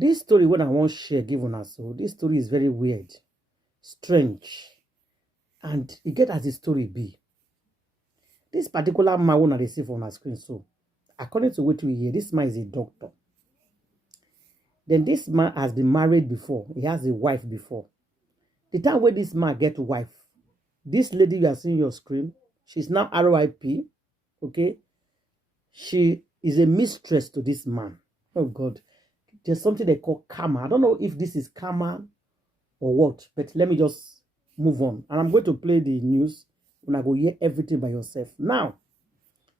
This story, when I want share, given us, so this story is very weird, strange, and you get as the story be. This particular man when I see on our screen, so according to what we hear, this man is a doctor. Then this man has been married before. He has a wife before. The time when this man get a wife, this lady you are seeing your screen, she's now RIP. Okay, she is a mistress to this man. Oh God, there's something they call karma. I don't know if this is karma or what, but let me just move on. And I'm going to play the news when I go hear everything by yourself. Now,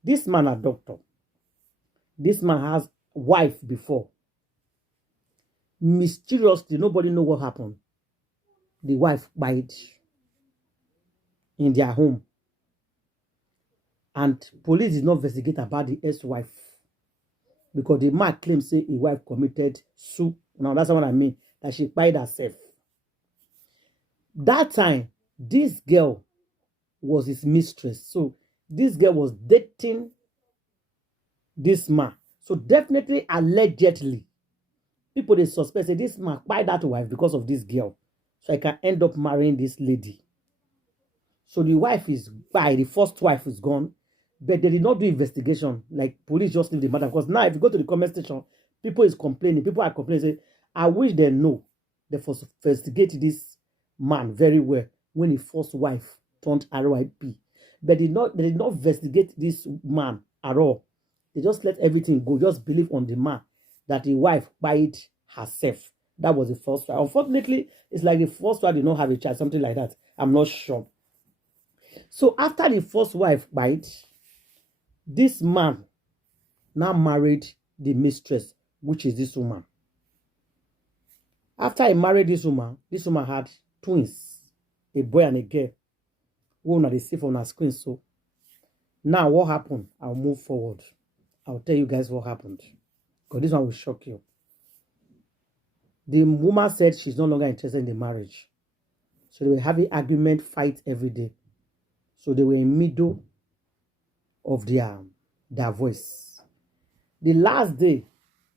this man a doctor. This man has wife before. Mysteriously, nobody know what happened. The wife died in their home. And police did not investigate about the ex-wife. Because the man claims say his wife committed suicide. Now that's what I mean. That she died herself. That time, this girl was his mistress. So this girl was dating this man. So definitely, allegedly, people they suspect say this man buy that wife because of this girl. So I can end up marrying this lady. So the wife is by the first wife is gone, but they did not do investigation. Like police just leave the matter. Because now if you go to the comment section, people is complaining. People are complaining. Say, I wish they know they first investigate this man very well when his first wife turned RIP. But they did not investigate this man at all. They just let everything go. Just believe on the man that the wife buried herself. That was the first wife. Unfortunately, it's like the first wife did not have a child, something like that. I'm not sure. So after the first wife died, this man now married the mistress, which is this woman. After he married this woman had twins, a boy and a girl. Who now they see on our screen. So now what happened? I'll move forward. I'll tell you guys what happened. Because this one will shock you. The woman said she's no longer interested in the marriage. So they were having argument, fight every day. So they were in the middle of their voice. The last day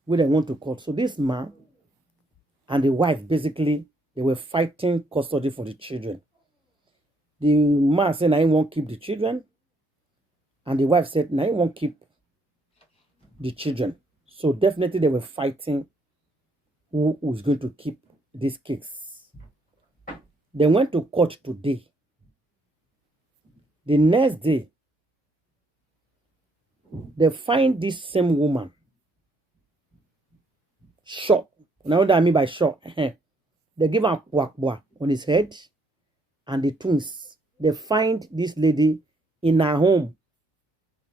when they went to court, so this man and the wife, basically, they were fighting custody for the children. The man said, I won't keep the children. And the wife said, I won't keep the children. So definitely they were fighting who was going to keep these kids. They went to court today. The next day, they find this same woman shot. Now what I mean by shot, they give her kwakwa on his head and the twins. They find this lady in her home,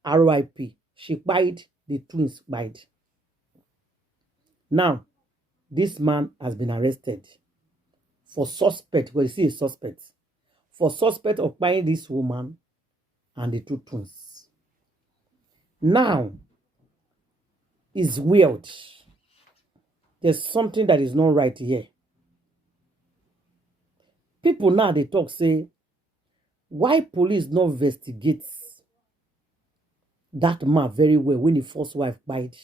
RIP. She died, the twins died. Now, this man has been arrested for suspect, well, you see a suspect, for suspect of buying this woman and the two twins. Now, it's weird. There's something that is not right here. People now, they talk, say, why police not investigate that man very well when the first wife died?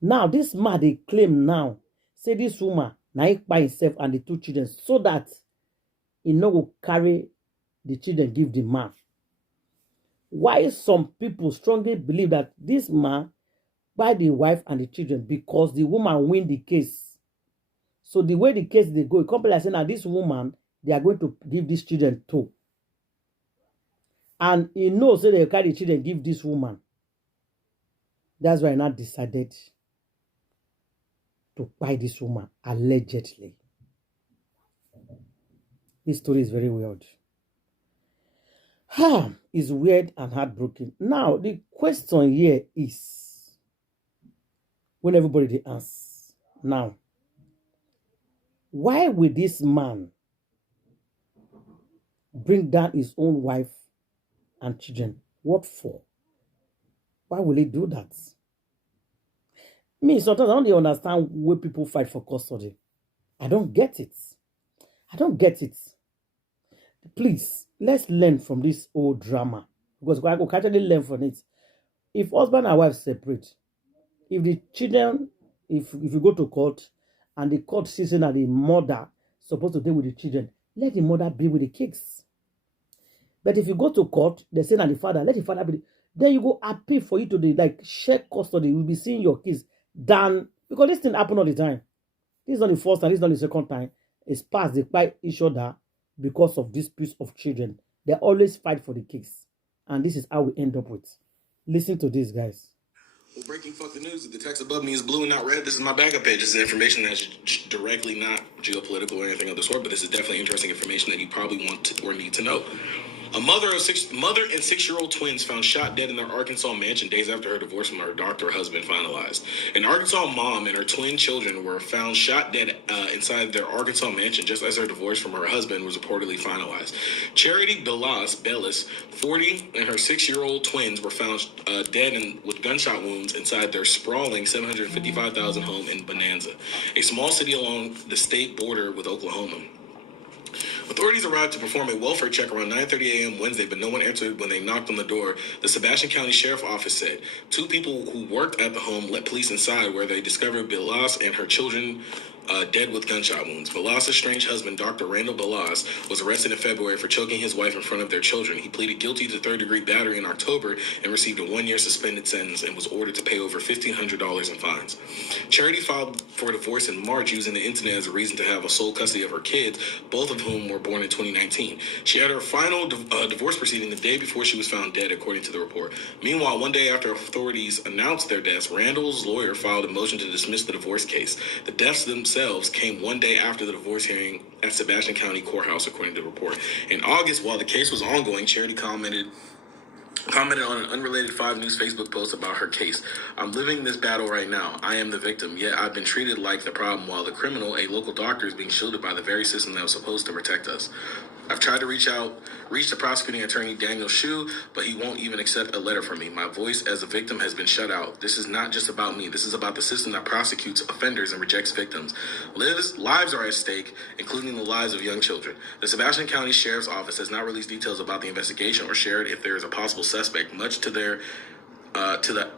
Now, this man, they claim now, say this woman, now he by himself and the two children, so that he no go carry the children, give the man. Why some people strongly believe that this man by the wife and the children because the woman win the case. So the way the case they go, a couple are saying now this woman, they are going to give these children to. And he knows that they carry the children, give this woman. That's why I now decided to buy this woman, allegedly. This story is very weird. It's weird and heartbroken. Now, the question here is, when everybody they ask, now, why will this man bring down his own wife and children? What for? Why will he do that? Me, sometimes I don't really understand why people fight for custody. I don't get it. I don't get it. Please, let's learn from this old drama. Because I can actually learn from it. If husband and wife separate, if the children if you go to court and the court sees that the mother supposed to deal with the children, let the mother be with the kids. But if you go to court, they say that the father, let the father be. Then you go appeal for you to the like share custody. You'll be seeing your kids done because this thing happen all the time. This is not the first time, this is not the second time. It's past they fight each other because of disputes of children. They always fight for the kids. And this is how we end up with. Listen to this, guys. Well, breaking fuck the news. If the text above me is blue and not red, this is my backup page. This is information that's directly not geopolitical or anything of the sort, but this is definitely interesting information that you probably want to or need to know. A mother and 6-year-old twins found shot dead in their Arkansas mansion days after her divorce from her doctor husband finalized. An Arkansas mom and her twin children were found shot dead inside their Arkansas mansion just as her divorce from her husband was reportedly finalized. Charity Bellis, 40, and her 6-year-old twins were found dead with gunshot wounds inside their sprawling $755,000 home in Bonanza, a small city along the state border with Oklahoma. Authorities arrived to perform a welfare check around 9:30 a.m. Wednesday, but no one answered when they knocked on the door. The Sebastian County Sheriff Office said 2 people who worked at the home let police inside, where they discovered Bellas and her children dead with gunshot wounds. Bellas' strange husband, Dr. Randall Bellas, was arrested in February for choking his wife in front of their children. He pleaded guilty to third-degree battery in October and received a 1-year suspended sentence and was ordered to pay over $1,500 in fines. Charity filed for divorce in March using the internet as a reason to have a sole custody of her kids, both of whom were born in 2019. She had her final divorce proceeding the day before she was found dead, according to the report. Meanwhile, one day after authorities announced their deaths, Randall's lawyer filed a motion to dismiss the divorce case. The deaths themselves came one day after the divorce hearing at Sebastian County Courthouse, according to the report. In August, while the case was ongoing, Charity commented on an unrelated 5 News Facebook post about her case. I'm living this battle right now. I am the victim, yet I've been treated like the problem, while the criminal, a local doctor, is being shielded by the very system that was supposed to protect us. I've tried to reach the prosecuting attorney, Daniel Shu, but he won't even accept a letter from me. My voice as a victim has been shut out. This is not just about me. This is about the system that prosecutes offenders and rejects victims. Lives are at stake, including the lives of young children. The Sebastian County Sheriff's Office has not released details about the investigation or shared if there is a possible suspect, much to the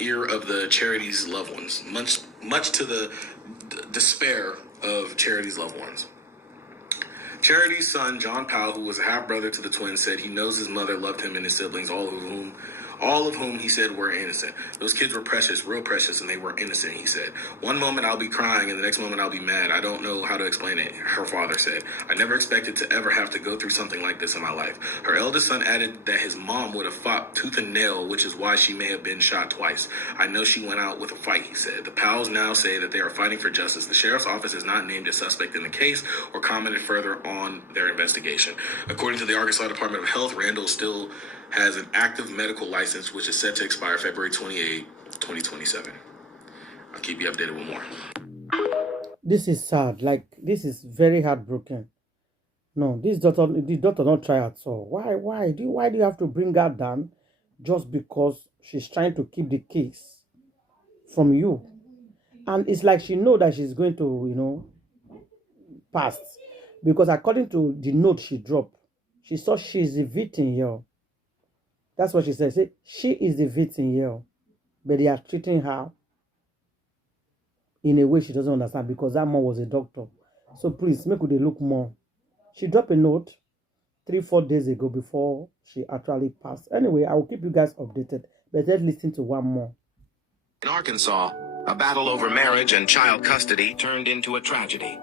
ear of the Charity's loved ones, much to the despair of Charity's loved ones. Charity's son, John Powell, who was a half-brother to the twins, said he knows his mother loved him and his siblings, all of whom he said were innocent. Those kids were precious, real precious, and they were innocent, he said. One moment I'll be crying, and the next moment I'll be mad. I don't know how to explain it, her father said. I never expected to ever have to go through something like this in my life. Her eldest son added that his mom would have fought tooth and nail, which is why she may have been shot twice. I know she went out with a fight, he said. The Powells now say that they are fighting for justice. The sheriff's office has not named a suspect in the case or commented further on their investigation. According to the Arkansas Department of Health, Randall still has an active medical license, which is set to expire February 28, 2027. I'll keep you updated with more. This is sad. Like, this is very heartbroken. No, the daughter not try at all. Why do you have to bring her down just because she's trying to keep the case from you? And it's like she know that she's going to, pass. Because according to the note she dropped, she saw she's the victim here. That's what she said. Say, she is the victim here. But they are treating her in a way she doesn't understand because that mom was a doctor. So please, make her look more. She dropped a note 3-4 days ago before she actually passed. Anyway, I will keep you guys updated. But let's listen to one more. In Arkansas, a battle over marriage and child custody turned into a tragedy.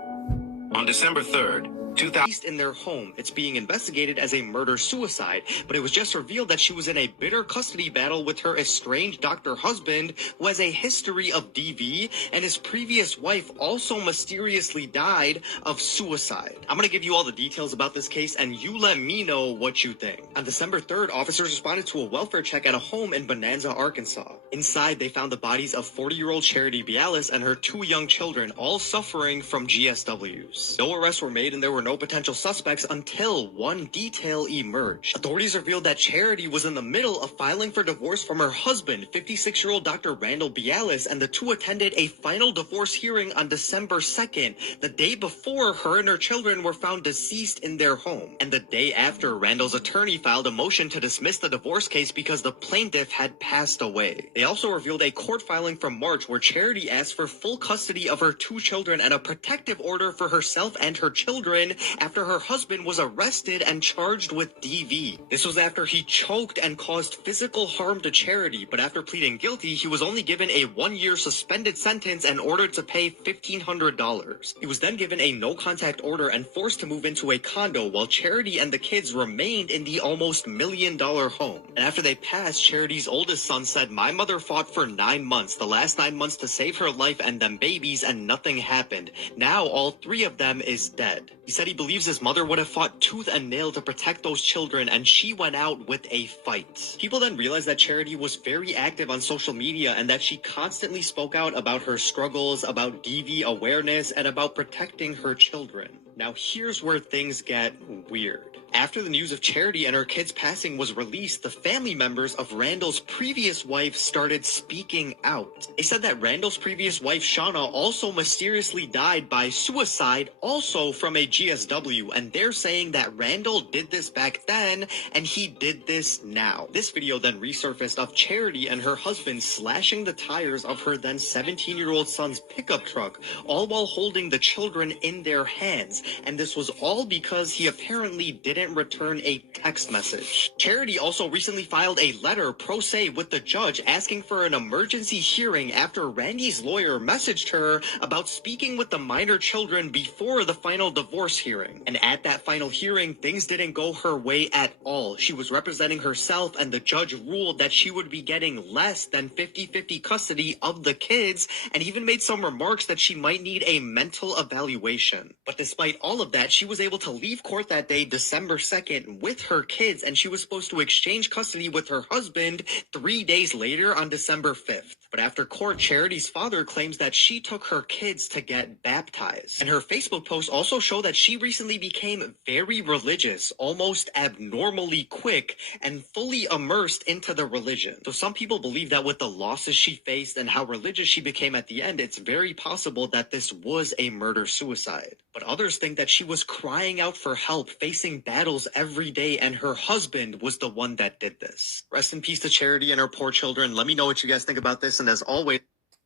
On December 3rd, 2000, in their home. It's being investigated as a murder-suicide, but it was just revealed that she was in a bitter custody battle with her estranged doctor husband, who has a history of DV, and his previous wife also mysteriously died of suicide. I'm going to give you all the details about this case, and you let me know what you think. On December 3rd, officers responded to a welfare check at a home in Bonanza, Arkansas. Inside, they found the bodies of 40-year-old Charity Bellis and her 2 young children, all suffering from GSWs. No arrests were made, and there were no potential suspects until one detail emerged. Authorities revealed that Charity was in the middle of filing for divorce from her husband, 56-year-old Dr. Randall Bialis, and the two attended a final divorce hearing on December 2nd, the day before her and her children were found deceased in their home, and the day after Randall's attorney filed a motion to dismiss the divorce case because the plaintiff had passed away. They also revealed a court filing from March where Charity asked for full custody of her two children and a protective order for herself and her children after her husband was arrested and charged with DV. This was after he choked and caused physical harm to Charity, but after pleading guilty, he was only given a 1-year suspended sentence and ordered to pay $1,500. He was then given a no-contact order and forced to move into a condo while Charity and the kids remained in the almost $1 million home. And after they passed, Charity's oldest son said, "My mother fought for 9 months, the last 9 months to save her life and them babies, and nothing happened. Now all 3 of them is dead." He said he believes his mother would have fought tooth and nail to protect those children, and she went out with a fight. People then realized that Charity was very active on social media and that she constantly spoke out about her struggles, about DV awareness, and about protecting her children. Now here's where things get weird. After the news of Charity and her kids passing was released, the family members of Randall's previous wife started speaking out. They said that Randall's previous wife, Shauna, also mysteriously died by suicide, also from a GSW, and they're saying that Randall did this back then and he did this now. This video then resurfaced of Charity and her husband slashing the tires of her then 17-year-old son's pickup truck, all while holding the children in their hands, and this was all because he apparently didn't return a text message. Charity also recently filed a letter pro se with the judge asking for an emergency hearing after Randy's lawyer messaged her about speaking with the minor children before the final divorce hearing. And at that final hearing, things didn't go her way at all. She was representing herself, and the judge ruled that she would be getting less than 50-50 custody of the kids, and even made some remarks that she might need a mental evaluation. But despite all of that, she was able to leave court that day, December 2nd, with her kids, and she was supposed to exchange custody with her husband 3 days later on December 5th. But after court, Charity's father claims that she took her kids to get baptized. And her Facebook posts also show that she recently became very religious, almost abnormally quick, and fully immersed into the religion. So some people believe that with the losses she faced and how religious she became at the end, it's very possible that this was a murder-suicide. But others think that she was crying out for help, facing battles every day, and her husband was the one that did this. Rest in peace to Charity and her poor children. Let me know what you guys think about this, and as always,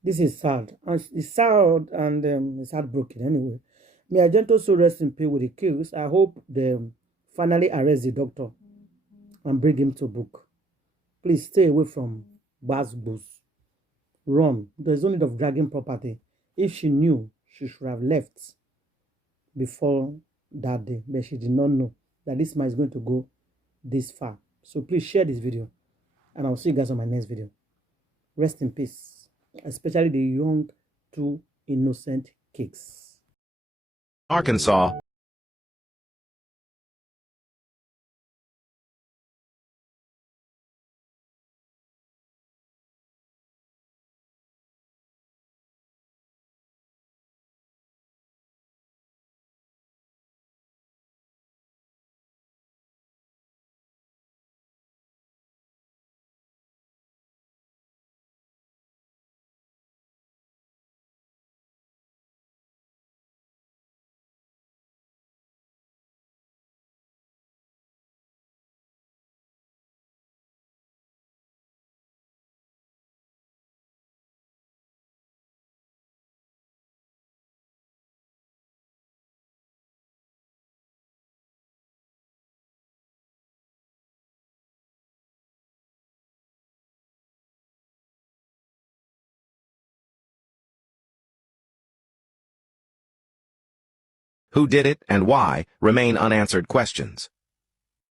This is sad. It's sad and it's heartbroken anyway. May Argento so rest in peace with the kills. I hope they finally arrest the doctor and bring him to book. Please stay away from Baz Booz. Run. There's no need of dragging property. If she knew, she should have left before that day, but she did not know that this man is going to go this far. So please share this video, and I'll see you guys on my next video. Rest in peace, especially the young, two innocent kids. Arkansas. Who did it and why remain unanswered questions.